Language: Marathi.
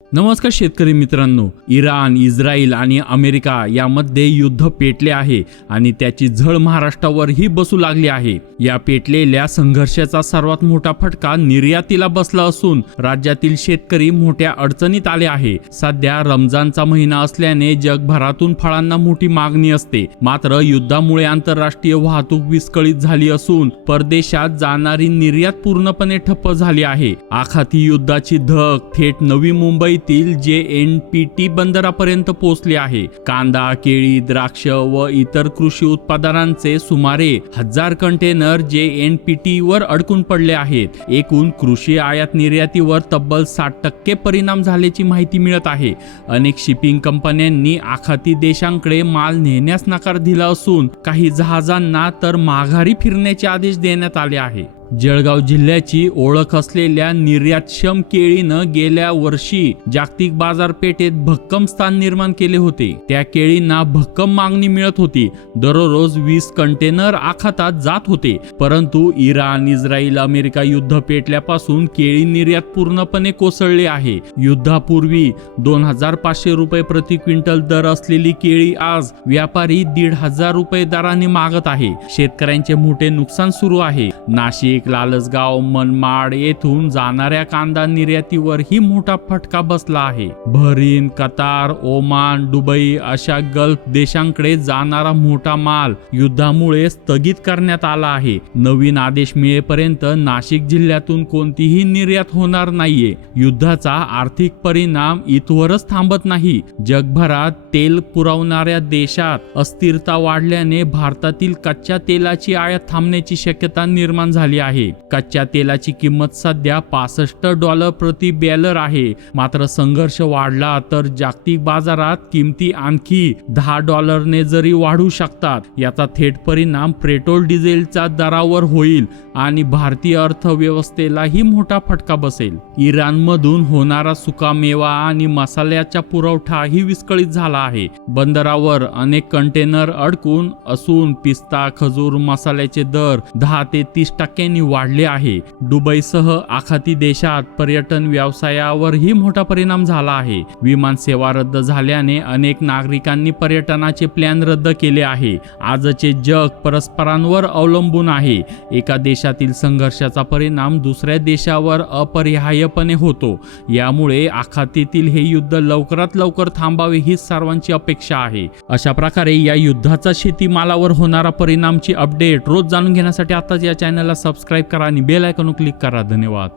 नमस्कार शेतकरी मित्रांनो, इराण, इस्रायल आणि अमेरिका यामध्ये युद्ध पेटले आहे आणि त्याची झळ महाराष्ट्रावरही बसू लागली आहे। या पेटलेल्या संघर्षाचा सर्वात मोठा फटका निर्यातीला बसला असून राज्यातील शेतकरी मोठ्या अडचणीत आले आहे। सध्या रमजानचा महिना असल्याने जगभरातून फळांना मोठी मागणी असते, मात्र युद्धामुळे आंतरराष्ट्रीय वाहतूक विस्कळीत झाली असून परदेशात जाणारी निर्यात पूर्णपणे ठप्प झाली आहे। आखाती युद्धाची धग थेट नवी मुंबई JNPT बंदरापर्यंत पोहोचले आहे। कांदा, केळी, द्राक्ष व इतर कृषी उत्पादनांचे सुमारे 1000 कंटेनर JNPT वर अडकून पडले आहेत। एकूण कृषी आयात निर्यातीवर तब्बल 60% परिणाम झाल्याची माहिती मिळत आहे। अनेक शिपिंग कंपन्यांनी आखाती देशांकडे माल नेण्यास नकार दिला असून काही जहाजांना तर माघारी फिरण्याचे आदेश देण्यात आले आहे। जळगाव जिल्ह्याची ओळख असलेल्या निर्यातक्षम केळीनं गेल्या वर्षी जागतिक बाजारपेठेत भक्कम स्थान निर्माण केले होते। त्या केळींना भक्कम मागणी मिळत होती। दररोज 20 कंटेनर आखातात जात होते, परंतु इराण, इस्रायल, अमेरिका युद्ध पेटल्यापासून केळी निर्यात पूर्णपणे कोसळली आहे। युद्धापूर्वी 2500 रुपये प्रति क्विंटल दर असलेली केळी आज व्यापारी 1500 रुपये दराने मागत आहे। शेतकऱ्यांचे मोठे नुकसान सुरू आहे। नाशिक, लालसगाव, मनमाड येथून जाणाऱ्या कांदा निर्यातीवर ही मोठा फटका बसला आहे। बहरीन, कतार, ओमान, दुबई अशा गल्फ देशांकडे जाणारा मोठा माल युद्धामुळे स्थगित करण्यात आला आहे। नवीन आदेश मिळेपर्यंत नाशिक जिल्ह्यातून कोणतीही निर्यात होणार नाहीये। युद्धाचा आर्थिक परिणाम इथवरच थांबत नाही। जगभरात तेल पुरवणाऱ्या देशात अस्थिरता वाढल्याने भारतातील कच्च्या तेलाची आयात थांबण्याची शक्यता निर्माण झाली आहे। कच्च्या तेलाची किंमत सध्या $65 प्रति बॅरल आहे, मात्र संघर्ष वाढला तर जागतिक बाजारात किमती आणखी $10 ने जरी वाढू शकतात। याचा थेट परिणाम पेट्रोल डिझेलच्या दरावर होईल आणि भारतीय अर्थव्यवस्थेलाही मोठा फटका बसेल। इराणमधून होणारा सुकामेवा आणि मसाल्याचा पुरवठाही विस्कळीत झाला आहे। बंदरावर अनेक कंटेनर अडकून असून पिस्ता, खजूर, मसाल्याचे दर 10 ते 30% वाढले आहे। दुबईसह आखाती देशात पर्यटन व्यवसायावरही मोठा परिणाम झाला आहे। विमान सेवा रद्द झाल्याने अनेक नागरिकांनी पर्यटनाचे प्लॅन रद्द केले आहे। आजचे जग परस्परांवर अवलंबून आहे। एका देशातील संघर्षाचा परिणाम दुसऱ्या देशावर अपरिहार्यपणे होतो। यामुळे आखातीतील हे युद्ध लवकरात लवकर थांबावे ही सर्वांची अपेक्षा आहे। अशा प्रकारे या युद्धाचा शेतीमालावर होणारा परिणामची अपडेट रोज जाणून घेण्यासाठी आताच या चॅनलला सबस्क्राइब करा आणि बेल आयकॉन क्लिक करा। धन्यवाद।